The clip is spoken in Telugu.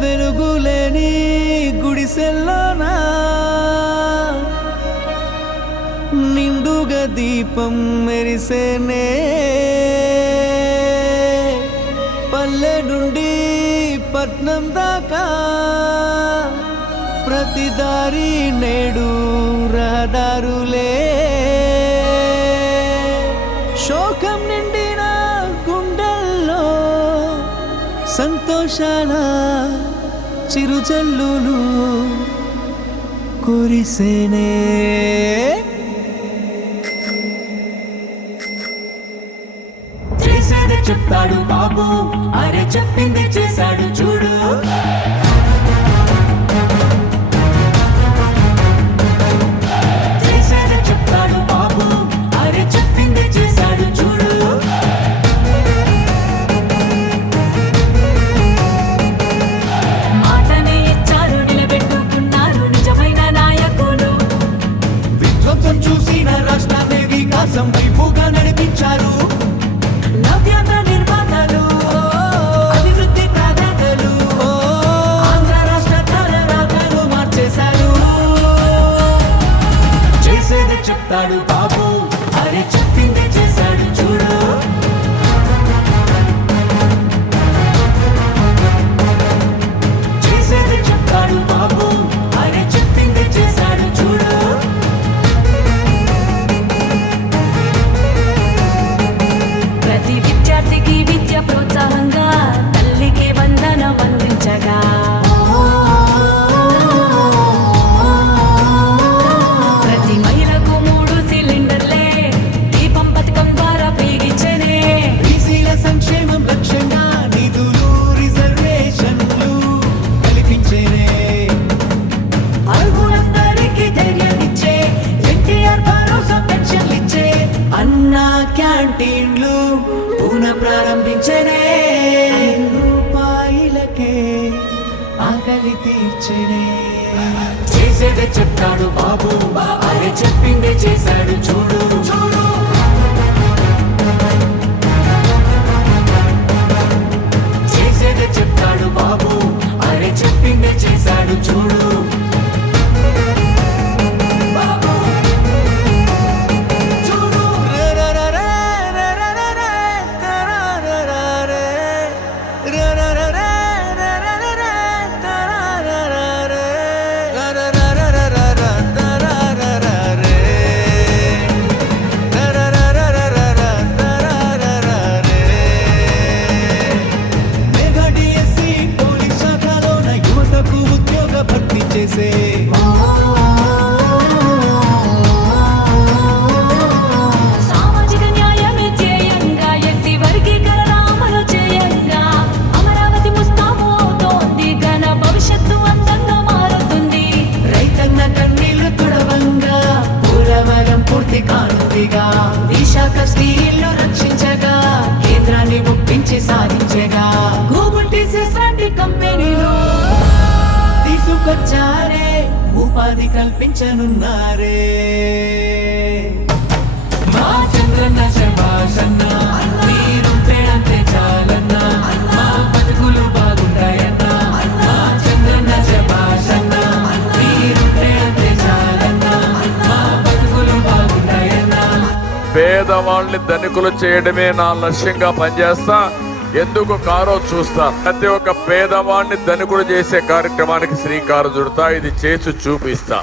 వెలుగులేని గుడిసెల్లోనా నిండుగా దీపం మెరిసేనే పల్లె నుండి పట్నం దాకా ప్రతి దారి నేడు రహదారులే శోకం నిండిన గుండెల్లో సంతోషాల చిరుజల్లులు కురిసేనే చేసేది చెప్తాడు బాబు, అరే చెప్పింది చేశాడు చూడు. చేసేది చెప్తాడు బాబు, అరే చెప్పింది చేశాడు చూడు. మాటని ఇచ్చారు, నిలబెట్టుకున్నారు నిజమైన నాయకులు. విధ్వంసం చూసిన రాష్ట్రాన్ని వికాసం వైపుగా నడిపించారు. నవ్యాంధ్ర నిర్మాతలు, అభివృద్ధి ప్రదాతలు, ఆంధ్ర రాష్ట్ర తలరాతలు మార్చేశారు. చేసేది చెప్తాడు బాబు, అరే చెప్పింది చేశాడు చూడు. చేసేది చెప్తాడు బాబు, అరే చెప్పింది చేశాడు చూడు. ప్రతి విద్యార్థికి విద్య ప్రోత్సాహంగా తల్లికి వందనం అందించగా, ప్రతి మహిళకు 3 సిలిండర్లే దీపం పథకం ద్వారా ఫ్రీగిచ్చనే. బీసీల సంక్షేమం లక్ష్యంగా నిధులు రిజర్వేషన్లు కల్పించేనే. అర్హులందరికీ ధైర్యాన్నిచ్చే ఎన్టీఆర్ భరోసా పెన్షన్లిచ్చే. అన్నా క్యాంటీన్లు పునః ప్రారంభించనే. రూపాయలకే ఆకలి తీర్చనే. చేసేదే చెప్తాడు బాబు, అరే చెప్పిందే చేశాడు చూడు. చేసేదే చెప్తాడు బాబు, అరే చెప్పిందే చేశాడు చూడు. బాబు చూడు. మెగా డిఎస్సి పోలీస్ శాఖలోన యువతకు ఉద్యోగ భర్తీ చేసే. సామాజిక న్యాయమే ధ్యేయంగా ఎస్సీ వర్గీకరణ అమలు చేయంగా అమరావతి ముస్తాబు అవుతోంది, ఘన భవిష్యత్తు అందంగా మారుతుంది. రైతన్న కన్నీళ్లు తుడవంగా పూలవరం పూర్తి కానుందిగా. విశాఖ స్టీల్ను రక్షించగా కేంద్రాన్ని ఒప్పించి సాధించగా. గూగుల్ టీసీఎస్ లాంటి కంపెనీలు తీసుకొచ్చారే, ఉపాధి కల్పించనున్నారే. మా చంద్రన్న శభాషన్న, మీరుంటే అంతే చాలన్న, మా బతుకులు బాగుంటాయన్న. మా చంద్రన్న శభాషన్న, మీరుంటే అంతే చాలన్న, మా బతుకులు బాగుంటాయన్న. పేదవాళ్ళని ధనికులు చేయడమే నా లక్ష్యంగా పనిచేస్తా. ఎందుకు కారో చూస్తా. ప్రతి ఒక్క పేదవాడిని ధనికులు చేసే కార్యక్రమానికి శ్రీకారం చుడతా. ఇది చేసి చూపిస్తా.